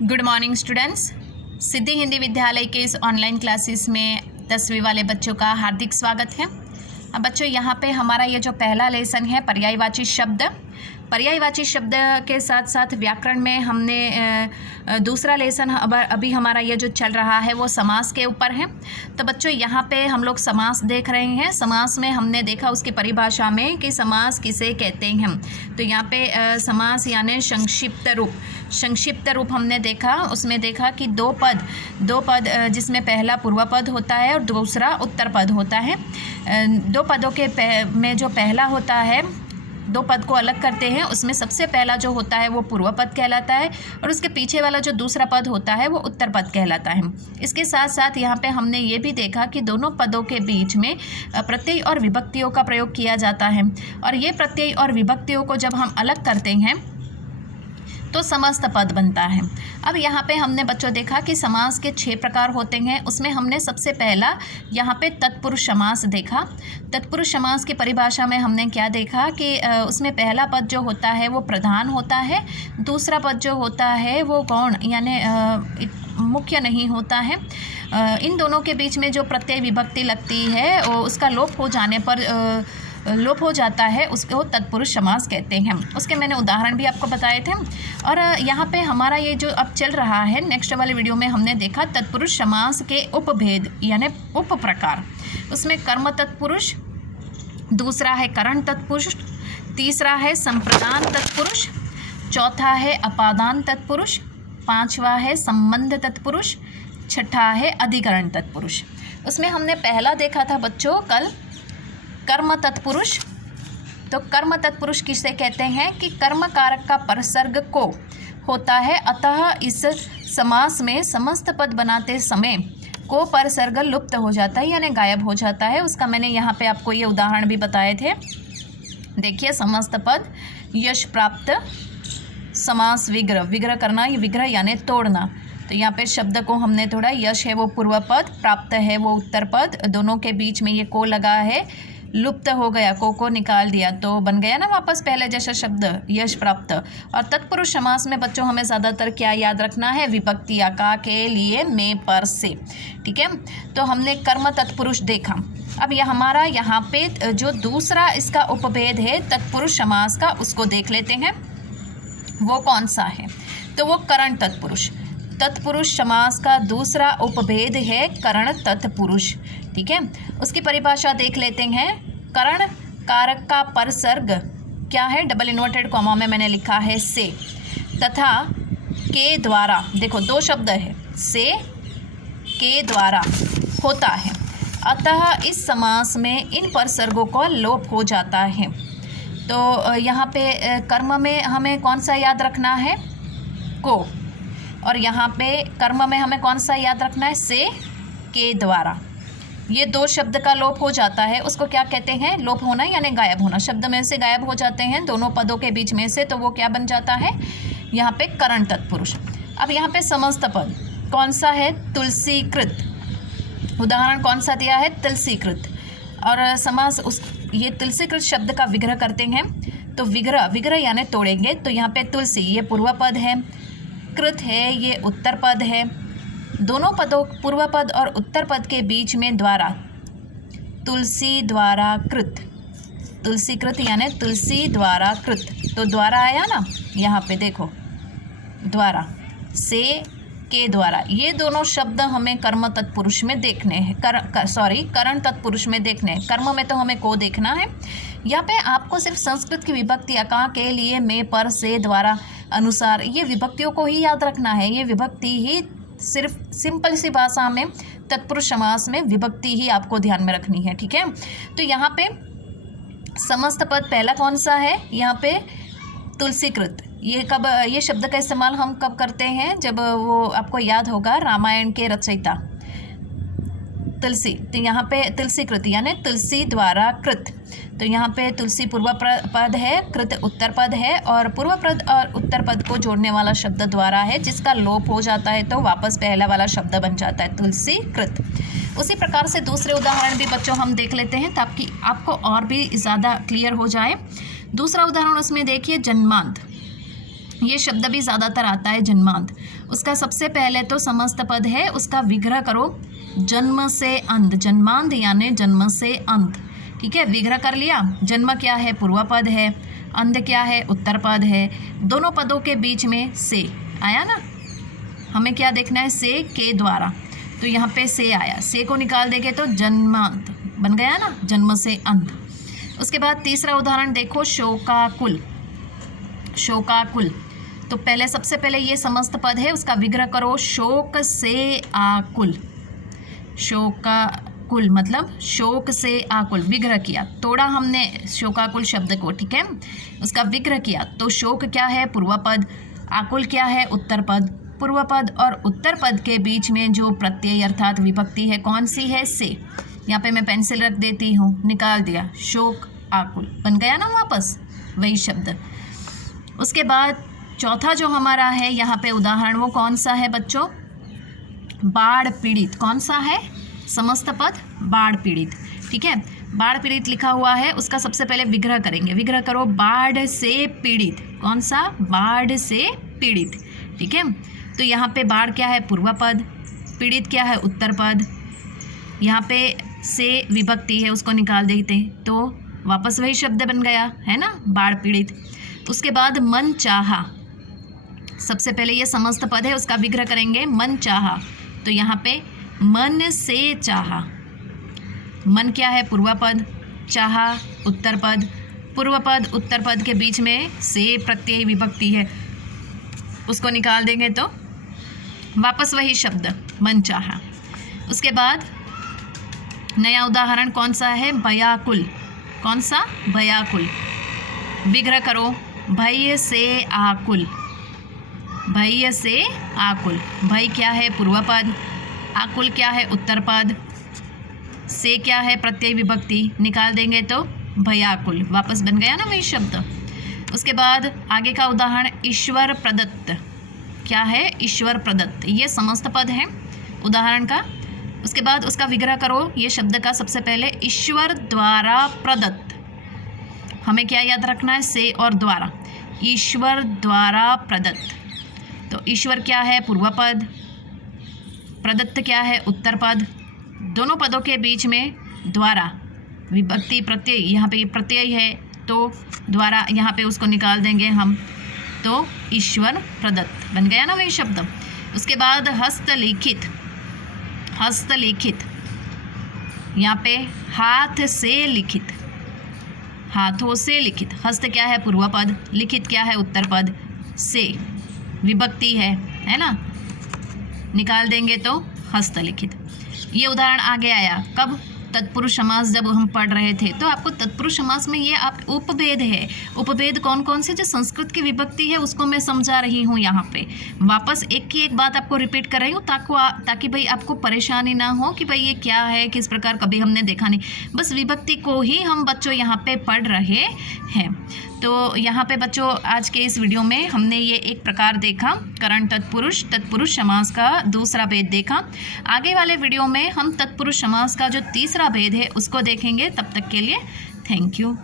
Good morning students. Siddhi Hindi Vidyalaya के इस online classes में 10वीं वाले बच्चों का हार्दिक स्वागत है। अब बच्चों यहाँ पे हमारा ये जो पहला लेसन है पर्यायवाची शब्द, पर्यायवाची शब्द के साथ साथ व्याकरण में हमने दूसरा लेसन अभी हमारा ये जो चल रहा है वो समास के ऊपर है। तो बच्चों यहाँ पे हम लोग समास देख रहे हैं। समास में हमने देखा उसकी परिभाषा में कि समास किसे कहते हैं। तो यहाँ पे समास यानी संक्षिप्त रूप हमने देखा। उसमें देखा कि दो पद जिसमें पहला पूर्व पद होता है और दूसरा उत्तर पद होता है। दो पदों के में जो पहला होता है, दो पद को अलग करते हैं, उसमें सबसे पहला जो होता है वो पूर्व पद कहलाता है और उसके पीछे वाला जो दूसरा पद होता है वो उत्तर पद कहलाता है। इसके साथ साथ यहाँ पे हमने ये भी देखा कि दोनों पदों के बीच में प्रत्यय और विभक्तियों का प्रयोग किया जाता है और ये प्रत्यय और विभक्तियों को जब हम अलग करते हैं तो समस्त पद बनता है। अब यहाँ पे हमने बच्चों देखा कि समास के 6 प्रकार होते हैं। उसमें हमने सबसे पहला यहाँ पे तत्पुरुष समास देखा। तत्पुरुष समास की परिभाषा में हमने क्या देखा कि उसमें पहला पद जो होता है वो प्रधान होता है, दूसरा पद जो होता है वो गौण यानी मुख्य नहीं होता है। इन दोनों के बीच में जो प्रत्यय विभक्ति लगती है उसका लोप हो जाता है, उसको तत्पुरुष समास कहते हैं। उसके मैंने उदाहरण भी आपको बताए थे। और यहाँ पे हमारा ये जो अब चल रहा है, नेक्स्ट वाले वीडियो में हमने देखा तत्पुरुष समास के उपभेद यानी उप प्रकार। उसमें कर्म तत्पुरुष, दूसरा है करण तत्पुरुष, तीसरा है संप्रदान तत्पुरुष, चौथा है अपादान तत्पुरुष, पांचवा है संबंध तत्पुरुष, छठा है अधिकरण तत्पुरुष। उसमें हमने पहला देखा था बच्चों कल कर्म तत्पुरुष। तो कर्म तत्पुरुष किसे कहते हैं कि कर्म कारक का परसर्ग को होता है, अतः इस समास में समस्त पद बनाते समय को परसर्ग लुप्त हो जाता है यानी गायब हो जाता है। उसका मैंने यहाँ पे आपको ये उदाहरण भी बताए थे। देखिए, समस्त पद, यश प्राप्त, समास विग्रह करना, ये विग्रह यानी तोड़ना। तो यहाँ पे शब्द को हमने तोड़ा। यश है वो पूर्व पद, प्राप्त है वो उत्तर पद, दोनों के बीच में ये को लगा है, लुप्त हो गया, को निकाल दिया तो बन गया ना वापस पहले जैसा शब्द यश प्राप्त। और तत्पुरुष समास में बच्चों हमें ज़्यादातर क्या याद रखना है, विभक्ति का, के, लिए, में, पर, से। ठीक है, तो हमने कर्म तत्पुरुष देखा। अब यह हमारा यहाँ पे जो दूसरा इसका उपभेद है तत्पुरुष समास का, उसको देख लेते हैं। वो कौन सा है? तो वो करण तत्पुरुष। तत्पुरुष समास का दूसरा उपभेद है करण तत्पुरुष। ठीक है, उसकी परिभाषा देख लेते हैं। करण कारक का परसर्ग क्या है? डबल इन्वर्टेड कॉमा में मैंने लिखा है से, तथा के द्वारा, देखो दो शब्द है, से के द्वारा होता है, अतः इस समास में इन परसर्गों का लोप हो जाता है। तो यहाँ पे कर्म में हमें कौन सा याद रखना है? को। और यहाँ पे कर्म में हमें कौन सा याद रखना है? से के द्वारा। ये दो शब्द का लोप हो जाता है, उसको क्या कहते हैं? लोप होना यानी गायब होना। शब्द में से गायब हो जाते हैं दोनों पदों के बीच में से, तो वो क्या बन जाता है? यहाँ पे करण तत्पुरुष। अब यहाँ पे समस्त पद कौन सा है? तुलसीकृत। उदाहरण कौन सा दिया है? तुलसीकृत। और समास ये तुलसीकृत शब्द का विग्रह करते हैं, तो विग्रह यानी तोड़ेंगे। तो यहाँ पे तुलसी ये पूर्व पद है, कृत है ये उत्तर पद है। दोनों पदों पूर्व पद और उत्तर पद के बीच में द्वारा, तुलसी द्वारा कृत, तुलसीकृत यानी तुलसी द्वारा कृत। तो द्वारा आया ना, यहाँ पे देखो द्वारा, से के द्वारा, ये दोनों शब्द हमें कर्म तत्पुरुष में देखने हैं, करण तत्पुरुष में देखने हैं। कर्म में तो हमें को देखना है। यहाँ पे आपको सिर्फ संस्कृत की विभक्ति अका, के, लिए, में, पर, से, द्वारा, अनुसार, ये विभक्तियों को ही याद रखना है। ये विभक्ति ही सिर्फ सिंपल सी भाषा में तत्पुरुष समास में विभक्ति ही आपको ध्यान में रखनी है। ठीक है, तो यहाँ पे समस्त पद पहला कौन सा है? यहाँ पे तुलसीकृत। ये शब्द का इस्तेमाल हम कब करते हैं? जब वो आपको याद होगा रामायण के रचयिता तुलसी, तो यहाँ पे तुलसीकृत यानी तुलसी द्वारा कृत। तो यहाँ पे तुलसी पूर्व पद है, कृत उत्तर पद है, और पूर्व पद और उत्तर पद को जोड़ने वाला शब्द द्वारा है, जिसका लोप हो जाता है तो वापस पहला वाला शब्द बन जाता है तुलसीकृत। उसी प्रकार से दूसरे उदाहरण भी बच्चों हम देख लेते हैं ताकि आपको और भी ज़्यादा क्लियर हो जाए। दूसरा उदाहरण उसमें देखिए, जन्मांत। ये शब्द भी ज़्यादातर आता है जन्मांत। उसका सबसे पहले तो समस्त पद है, उसका विग्रह करो जन्म से अंत। जन्मांत यानी जन्म से अंत, ठीक है। विग्रह कर लिया। जन्म क्या है? पूर्व पद है। अंत क्या है? उत्तर पद है। दोनों पदों के बीच में से आया ना, हमें क्या देखना है? से के द्वारा, तो यहाँ पे से आया। से को निकाल देंगे तो जन्मांत बन गया ना, जन्म से अंत। उसके बाद तीसरा उदाहरण देखो, शोकाकुल। शोकाकुल, तो पहले सबसे पहले ये समस्त पद है, उसका विग्रह करो शोक से आकुल। शोकाकुल मतलब शोक से आकुल, विग्रह किया, तोड़ा हमने शोकाकुल शब्द को, ठीक है। उसका विग्रह किया तो शोक क्या है? पूर्व पद। आकुल क्या है? उत्तर पद। पूर्व पद और उत्तर पद के बीच में जो प्रत्यय अर्थात विभक्ति है कौन सी है? से। यहाँ पे मैं पेंसिल रख देती हूँ, निकाल दिया, शोक आकुल बन गया ना वापस वही शब्द। उसके बाद चौथा जो हमारा है यहाँ पे उदाहरण, वो कौन सा है बच्चों? बाढ़ पीड़ित। कौन सा है? समस्त पद बाढ़ पीड़ित, ठीक है। बाढ़ पीड़ित लिखा हुआ है, उसका सबसे पहले विग्रह करेंगे। विग्रह करो बाढ़ से पीड़ित। कौन सा? बाढ़ से पीड़ित, ठीक है। तो यहाँ पे बाढ़ क्या है? पूर्व पद। पीड़ित क्या है? उत्तर पद। यहाँ पे से विभक्ति है, उसको निकाल देते हैं तो वापस वही शब्द बन गया है ना, बाढ़ पीड़ित। उसके बाद मन चाहा, सबसे पहले ये समस्त पद है, उसका विग्रह करेंगे मन चाहा, तो यहाँ पे मन से चाहा। मन क्या है? पूर्व पद। चाहा उत्तर पद। पूर्व पद उत्तर पद के बीच में से प्रत्यय विभक्ति है, उसको निकाल देंगे तो वापस वही शब्द मन चाहा। उसके बाद नया उदाहरण कौन सा है? भयाकुल। कौन सा? भयाकुल। विग्रह करो भय से आकुल। भय से आकुल। भय क्या है? पूर्व पद। आकुल क्या है? उत्तर पद। से क्या है? प्रत्यय विभक्ति, निकाल देंगे तो भयाकुल, वापस बन गया ना वही शब्द। उसके बाद आगे का उदाहरण ईश्वर प्रदत्त। क्या है? ईश्वर प्रदत्त, ये समस्त पद है उदाहरण का। उसके बाद उसका विग्रह करो ये शब्द का, सबसे पहले ईश्वर द्वारा प्रदत्त। हमें क्या याद रखना है? से और द्वारा। ईश्वर द्वारा प्रदत्त, तो ईश्वर क्या है? पूर्व पद। प्रदत्त क्या है? उत्तर पद। दोनों पदों के बीच में द्वारा विभक्ति प्रत्यय, यहाँ पे प्रत्यय है तो द्वारा, यहाँ पे उसको निकाल देंगे हम, तो ईश्वर प्रदत्त बन गया ना वही शब्द। उसके बाद हस्तलिखित। हस्तलिखित, यहाँ पे हाथ से लिखित, हाथों से लिखित। हस्त क्या है? पूर्व पद। लिखित क्या है? उत्तर पद। से विभक्ति है ना, निकाल देंगे तो हस्तलिखित। ये उदाहरण आगे आया कब? तत्पुरुष समास जब हम पढ़ रहे थे, तो आपको तत्पुरुष समास में ये आप उपभेद है। उपभेद कौन कौन से? जो संस्कृत की विभक्ति है उसको मैं समझा रही हूँ यहाँ पे। वापस एक की एक बात आपको रिपीट कर रही हूँ ताकि भाई आपको परेशानी ना हो कि भाई ये क्या है, किस प्रकार, कभी हमने देखा नहीं। बस विभक्ति को ही हम बच्चों यहाँ पे पढ़ रहे हैं। तो यहाँ पे बच्चों आज के इस वीडियो में हमने ये एक प्रकार देखा, करण तत्पुरुष, तत्पुरुष समास का दूसरा भेद देखा। आगे वाले वीडियो में हम तत्पुरुष समास का जो तीसरा भेद है उसको देखेंगे। तब तक के लिए थैंक यू।